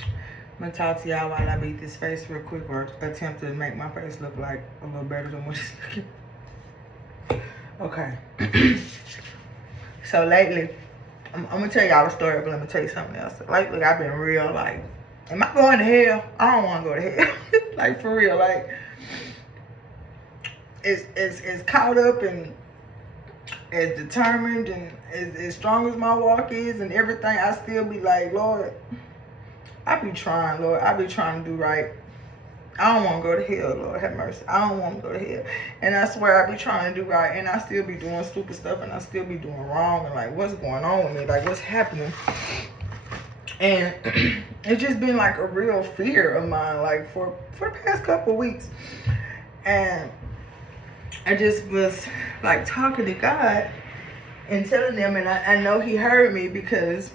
I'm gonna talk to y'all while I beat this face real quick, or attempt to make my face look like a little better than what it's looking. Okay. So lately, I'm gonna tell y'all a story, but let me tell you something else. Lately, I've been real like, am I going to hell? I don't want to go to hell. Like for real, like it's caught up and as determined and as strong as my walk is and everything. I still be like, Lord, I be trying, Lord. I be trying to do right. I don't want to go to hell, Lord have mercy. I don't want to go to hell. And I swear I be trying to do right, and I still be doing stupid stuff, and I still be doing wrong, and like, what's going on with me? Like, what's happening? And it's just been like a real fear of mine, like for the past couple of weeks. And I just was like talking to God and telling them, and I know he heard me because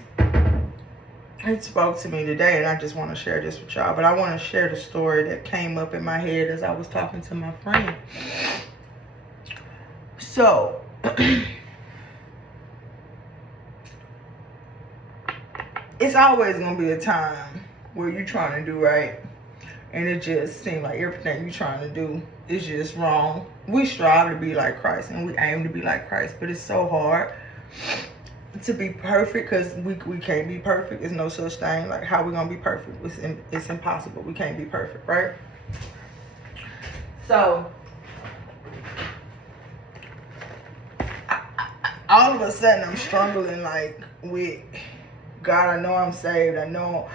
he spoke to me today, and I just want to share this with y'all. But I want to share the story that came up in my head as I was talking to my friend. So, it's always going to be a time where you're trying to do right, and it just seems like everything you're trying to do is just wrong. We strive to be like Christ, and we aim to be like Christ, but it's so hard to be perfect because we can't be perfect. There's no such thing. Like, how we gonna be perfect? It's impossible. We can't be perfect, right? So all of a sudden I'm struggling like with God. I know I'm saved. I know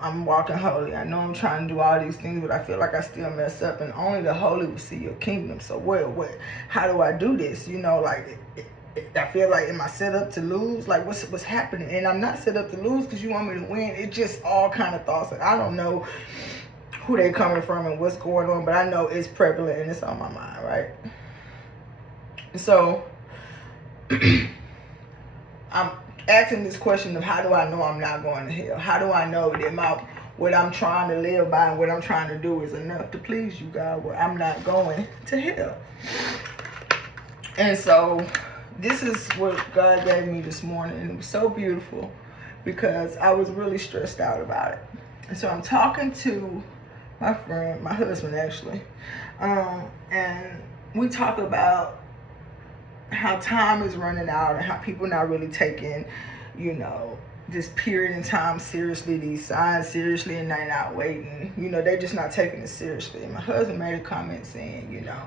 I'm walking holy. I know I'm trying to do all these things, but I feel like I still mess up, and only the holy will see your kingdom. So what how do I do this? You know, like I feel like, am I set up to lose? Like, what's happening? And I'm not set up to lose because you want me to win. It's just all kind of thoughts. Like, I don't know who they coming from and what's going on, but I know it's prevalent and it's on my mind, right? So I'm asking this question of, how do I know I'm not going to hell? How do I know that what I'm trying to live by and what I'm trying to do is enough to please you, God, where I'm not going to hell? And so this is what God gave me this morning, and it was so beautiful because I was really stressed out about it. And so I'm talking to my friend, my husband actually, and we talk about how time is running out and how people not really taking, you know, this period in time seriously, these signs seriously, and they're not waiting. You know, they're just not taking it seriously. And my husband made a comment saying, you know,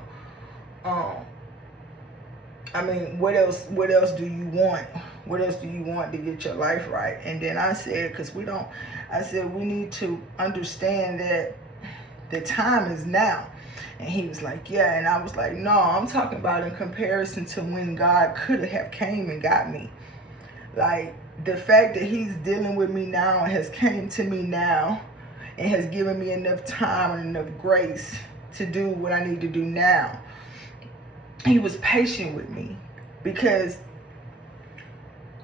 I mean, what else do you want? What else do you want to get your life right? And then I said, I said, we need to understand that the time is now. And he was like, yeah. And I was like, no, I'm talking about in comparison to when God could have came and got me. Like, the fact that he's dealing with me now and has came to me now and has given me enough time and enough grace to do what I need to do now. He was patient with me because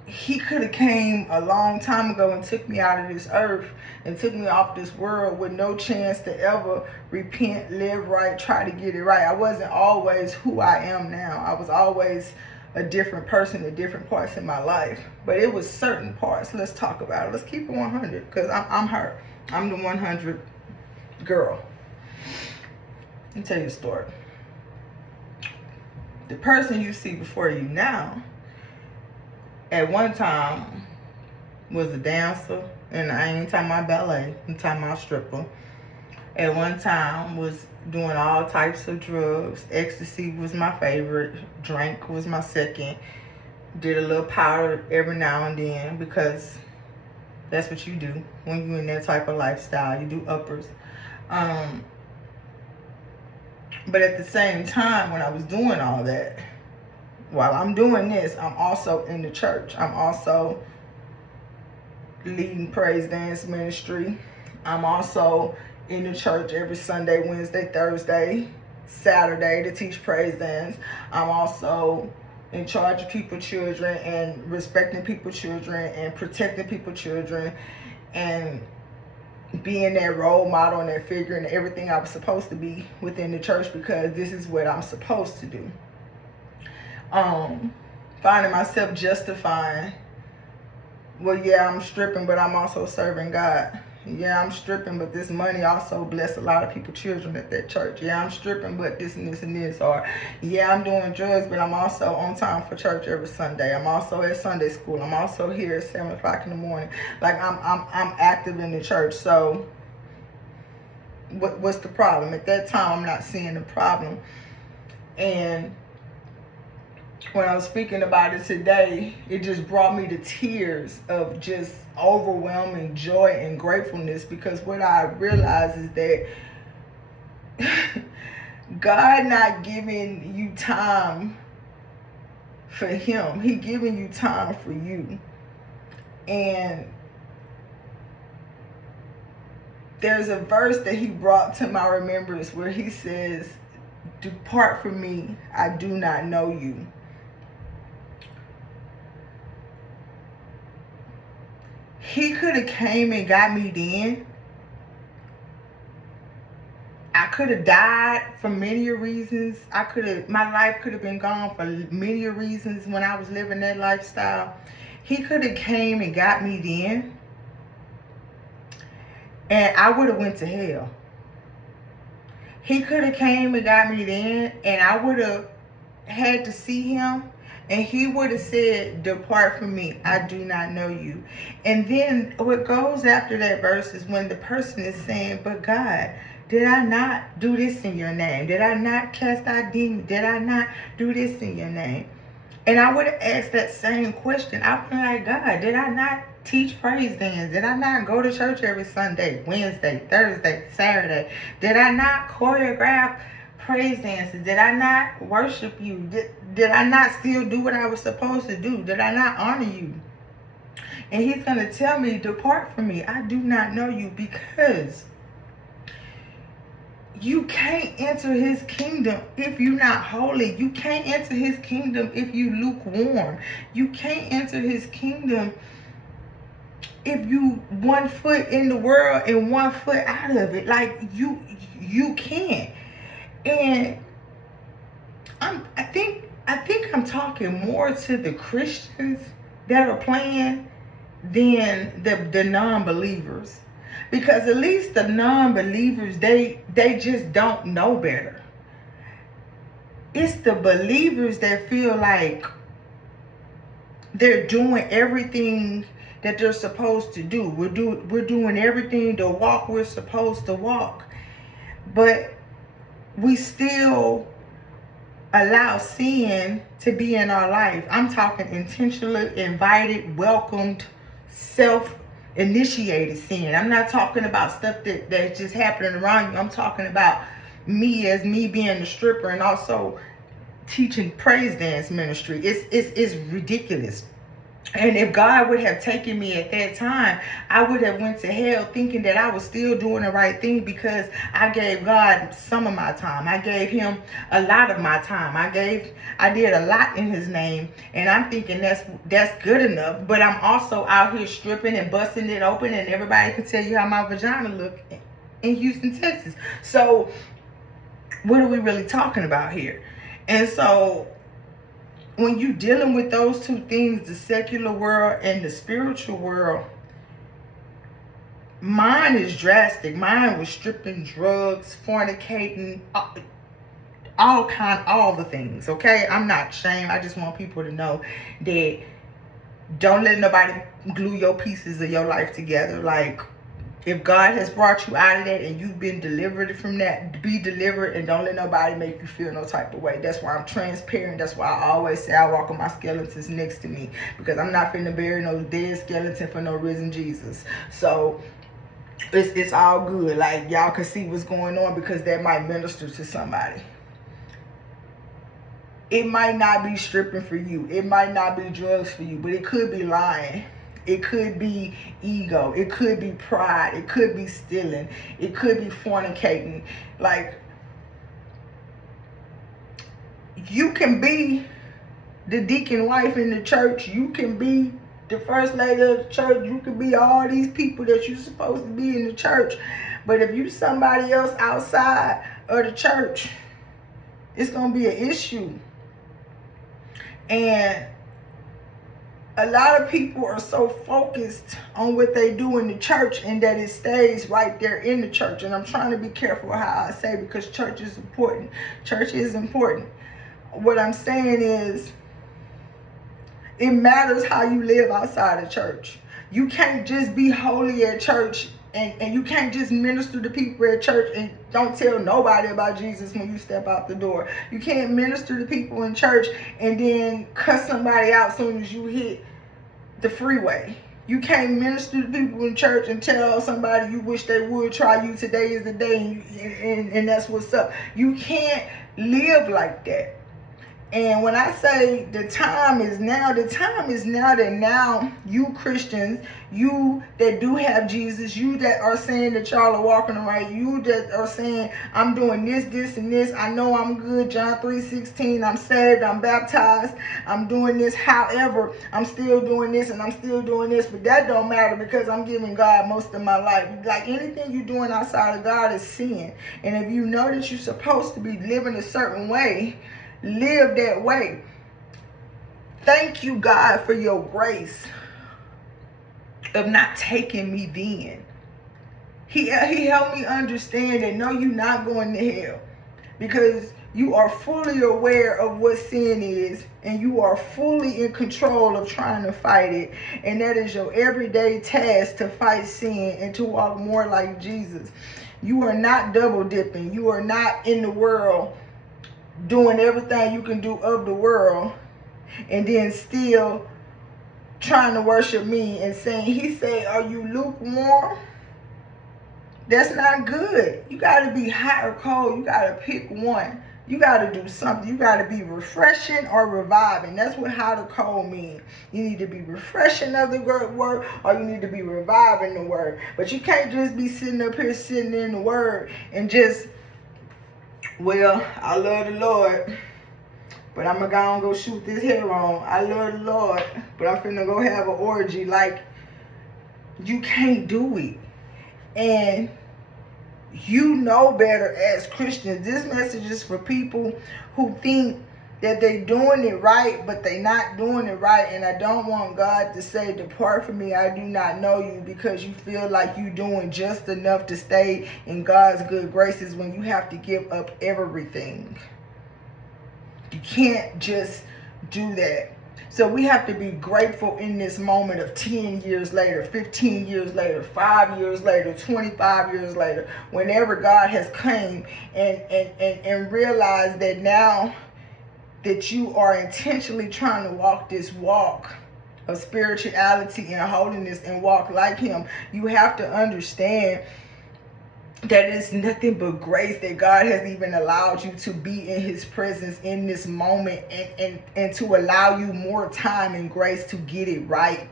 he could have came a long time ago and took me out of this earth and took me off this world with no chance to ever repent, live right, try to get it right. I wasn't always who I am now. I was always a different person at different parts in my life. But it was certain parts. Let's talk about it. Let's keep it 100 because I'm her. I'm the 100 girl. Let me tell you a story. The person you see before you now, at one time, was a dancer, and I ain't talking about ballet, I'm talking about stripper. At one time, was doing all types of drugs. Ecstasy was my favorite. Drink was my second. Did a little powder every now and then because that's what you do when you're in that type of lifestyle. You do uppers. But at the same time, when I was doing all that, while I'm doing this, I'm also in the church. I'm also leading praise dance ministry. I'm also in the church every Sunday, Wednesday, Thursday, Saturday to teach praise dance. I'm also in charge of people's children and respecting people's children and protecting people's children and being that role model and that figure and everything I was supposed to be within the church because this is what I'm supposed to do. Finding myself justifying, well, yeah, I'm stripping, but I'm also serving God. Yeah, I'm stripping, but this money also bless a lot of people's children at that church. Yeah, I'm stripping, but this and this and this. Or, yeah, I'm doing drugs, but I'm also on time for church every Sunday. I'm also at Sunday school. I'm also here at 7 o'clock in the morning. Like, I'm active in the church. So, what's the problem? At that time, I'm not seeing the problem. And when I was speaking about it today, it just brought me to tears of just overwhelming joy and gratefulness, because what I realized is that God not giving you time for him. He giving you time for you. And there's a verse that he brought to my remembrance where he says, "Depart from me, I do not know you." He could have came and got me then. I could have died for many reasons. My life could have been gone for many reasons when I was living that lifestyle. He could have came and got me then, and I would have went to hell. He could have came and got me then, and I would have had to see him, and he would have said, "Depart from me, I do not know you." And then what goes after that verse is when the person is saying, "But God, did I not do this in your name? Did I not cast out demons? Did I not do this in your name?" And I would have asked that same question. I would be like, "God, did I not teach praise dance? Did I not go to church every Sunday, Wednesday, Thursday, Saturday? Did I not choreograph praise dances? Did I not worship you? Did I not still do what I was supposed to do? Did I not honor you?" And he's going to tell me, "Depart from me, I do not know you," because you can't enter his kingdom if you're not holy. You can't enter his kingdom if you lukewarm. You can't enter his kingdom if you 1 foot in the world and 1 foot out of it. Like, you can't. And I think I'm talking more to the Christians that are playing than the non-believers. Because at least the non-believers, they just don't know better. It's the believers that feel like they're doing everything that they're supposed to do. We're doing everything to walk we're supposed to walk. But we still allow sin to be in our life. I'm talking intentionally invited, welcomed, self-initiated sin. I'm not talking about stuff that's just happening around you. I'm talking about me being the stripper and also teaching praise dance ministry. It's ridiculous. And if God would have taken me at that time, I would have went to hell thinking that I was still doing the right thing, because I gave God some of my time. I gave him a lot of my time. I did a lot in his name, and I'm thinking that's good enough. But I'm also out here stripping and busting it open, and everybody can tell you how my vagina look in Houston, Texas. So what are we really talking about here? And so when you're dealing with those two things, the secular world and the spiritual world, mine is drastic. Mine was stripping, drugs, fornicating, all the things, okay? I'm not ashamed. I just want people to know that don't let nobody glue your pieces of your life together. Like, if God has brought you out of that and you've been delivered from that, be delivered, and don't let nobody make you feel no type of way. That's why I'm transparent. That's why I always say I walk with my skeletons next to me, because I'm not finna bury no dead skeleton for no risen Jesus. So it's all good. Like, y'all can see what's going on, because that might minister to somebody. It might not be stripping for you. It might not be drugs for you, but it could be lying. It could be ego. It could be pride. It could be stealing. It could be fornicating. Like, you can be the deacon wife in the church. You can be the first lady of the church. You can be all these people that you're supposed to be in the church. But if you somebody else outside of the church, it's going to be an issue. And a lot of people are so focused on what they do in the church and that it stays right there in the church. And I'm trying to be careful how I say, because church is important. Church is important. What I'm saying is, it matters how you live outside of church. You can't just be holy at church, and you can't just minister to people at church and don't tell nobody about Jesus when you step out the door. You can't minister to people in church and then cuss somebody out as soon as you hit the freeway. You can't minister to people in church and tell somebody you wish they would try you. Today is the day, and that's what's up. You can't live like that. And when I say the time is now that now you Christians, you that do have Jesus, you that are saying that y'all are walking right, you that are saying I'm doing this, this, and this, I know I'm good, John 3:16, I'm saved, I'm baptized, I'm doing this, however, I'm still doing this and I'm still doing this, but that don't matter because I'm giving God most of my life. Like anything you're doing outside of God is sin. And if you know that you're supposed to be living a certain way, live that way. Thank you, God, for your grace of not taking me then. He helped me understand that no, you're not going to hell, because you are fully aware of what sin is and you are fully in control of trying to fight it. And that is your everyday task, to fight sin and to walk more like Jesus. You are not double dipping. You are not in the world doing everything you can do of the world and then still trying to worship me and saying, he said, are you lukewarm? That's not good. You got to be hot or cold. You got to pick one. You got to do something. You got to be refreshing or reviving. That's what hot or cold means. You need to be refreshing of the word, or you need to be reviving the word. But you can't just be sitting up here sitting in the word and just, well, I love the Lord, but I'm going to go shoot this hair on. I love the Lord, but I'm finna go have an orgy. Like, you can't do it. And you know better as Christians. This message is for people who think that they doing it right, but they not doing it right. And I don't want God to say, depart from me, I do not know you, because you feel like you doing just enough to stay in God's good graces when you have to give up everything. You can't just do that. So we have to be grateful in this moment of 10 years later, 15 years later, 5 years later, 25 years later, whenever God has come and realized that now that you are intentionally trying to walk this walk of spirituality and holiness and walk like him, you have to understand that it's nothing but grace that God has even allowed you to be in his presence in this moment, and to allow you more time and grace to get it right.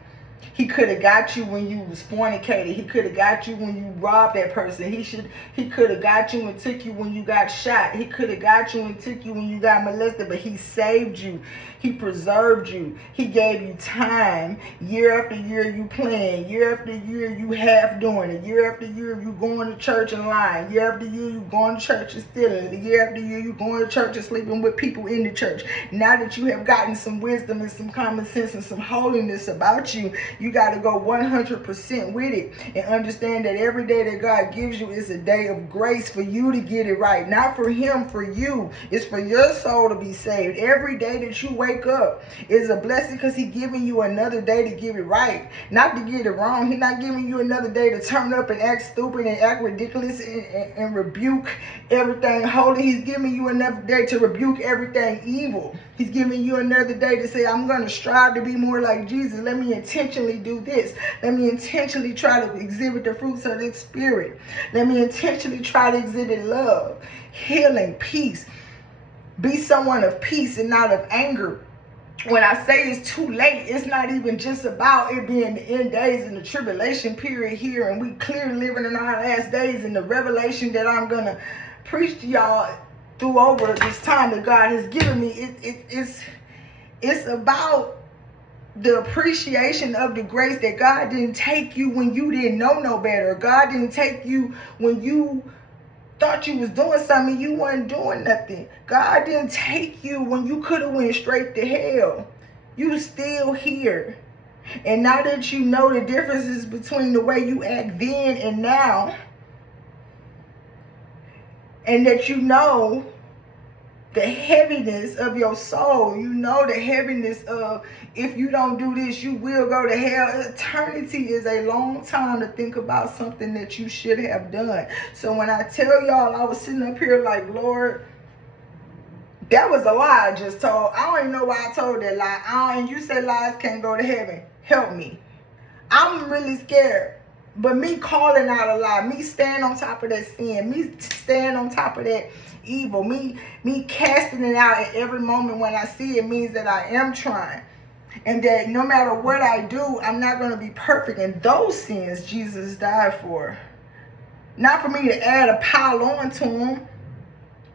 He could have got you when you was fornicated. He could have got you when you robbed that person. He could have got you and took you when you got shot. He could have got you and took you when you got molested, but he saved you. He preserved you. He gave you time. Year after year you playing. Year after year you half doing it. Year after year you going to church and lying. Year after year you going to church and stealing. Year after year you going to church and sleeping with people in the church. Now that you have gotten some wisdom and some common sense and some holiness about you, you got to go 100% with it and understand that every day that God gives you is a day of grace for you to get it right. Not for him, for you. It's for your soul to be saved. Every day that you wake up is a blessing, because he's giving you another day to get it right, not to get it wrong. He's not giving you another day to turn up and act stupid and act ridiculous and rebuke everything holy. He's giving you another day to rebuke everything evil. He's giving you another day to say, I'm going to strive to be more like Jesus. Let me intentionally do this. Let me intentionally try to exhibit the fruits of the Spirit. Let me intentionally try to exhibit love, healing, peace. Be someone of peace and not of anger. When I say it's too late, it's not even just about it being the end days and the tribulation period here, and we clearly living in our last days, and the revelation that I'm going to preach to y'all through over this time that God has given me. It's about the appreciation of the grace that God didn't take you when you didn't know no better. God didn't take you when you thought you was doing something, you weren't doing nothing. God didn't take you when you could have went straight to hell. You still here. And now that you know the differences between the way you act then and now, and that you know the heaviness of your soul, you know the heaviness of, if you don't do this, you will go to hell. Eternity is a long time to think about something that you should have done. So when I tell y'all, I was sitting up here like, Lord, that was a lie I just told. I don't even know why I told that lie. And you say lies can't go to heaven. Help me. I'm really scared. But me calling out a lie, me staying on top of that sin, me staying on top of that evil, me casting it out at every moment when I see it, means that I am trying. And that no matter what I do, I'm not going to be perfect. And those sins Jesus died for. Not for me to add a pile on to him,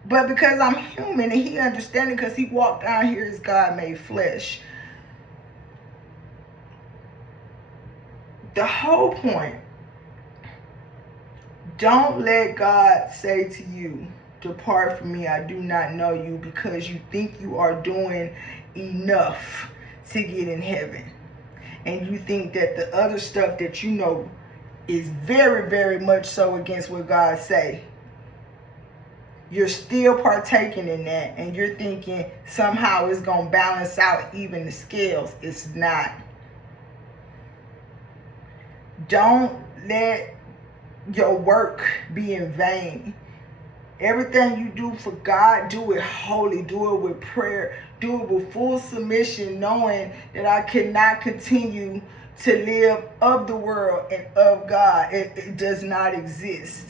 but because I'm human and he understands it, because he walked down here as God made flesh. The whole point, don't let God say to you, depart from me, I do not know you, because you think you are doing enough to get in heaven. And you think that the other stuff that you know is very, very much so against what God say. You're still partaking in that, and you're thinking somehow it's going to balance out even the scales. It's not. Don't let your work be in vain. Everything you do for God, do it holy, do it with prayer, do it with full submission, knowing that I cannot continue to live of the world and of God. It does not exist.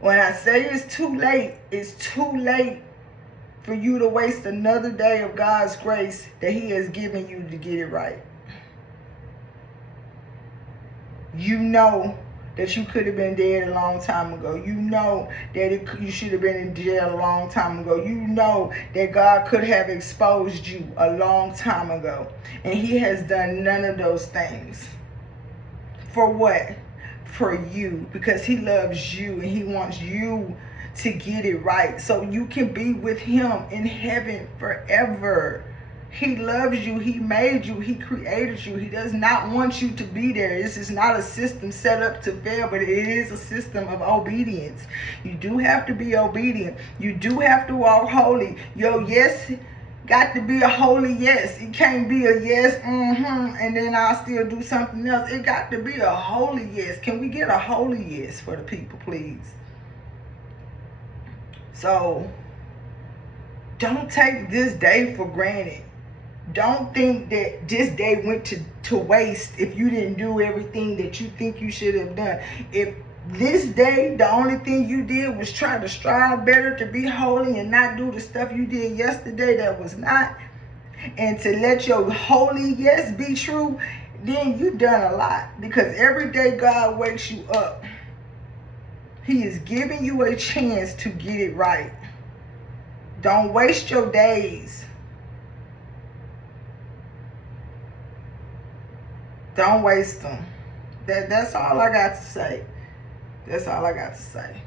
When I say it's too late for you to waste another day of God's grace that he has given you to get it right. You know that you could have been dead a long time ago. You know that you should have been in jail a long time ago. You know that God could have exposed you a long time ago. And he has done none of those things. For what? For you. Because he loves you and he wants you to get it right, so you can be with him in heaven forever. He loves you. He made you. He created you. He does not want you to be there. This is not a system set up to fail, but it is a system of obedience. You do have to be obedient. You do have to walk holy. Your yes got to be a holy yes. It can't be a yes, and then I'll still do something else. It got to be a holy yes. Can we get a holy yes for the people, please? So, don't take this day for granted. Don't think that this day went to waste if you didn't do everything that you think you should have done. If this day, the only thing you did was try to strive better to be holy and not do the stuff you did yesterday that was not, and to let your holy yes be true, then you've done a lot. Because every day God wakes you up, he is giving you a chance to get it right. Don't waste your days. Don't waste them. That's all I got to say. That's all I got to say.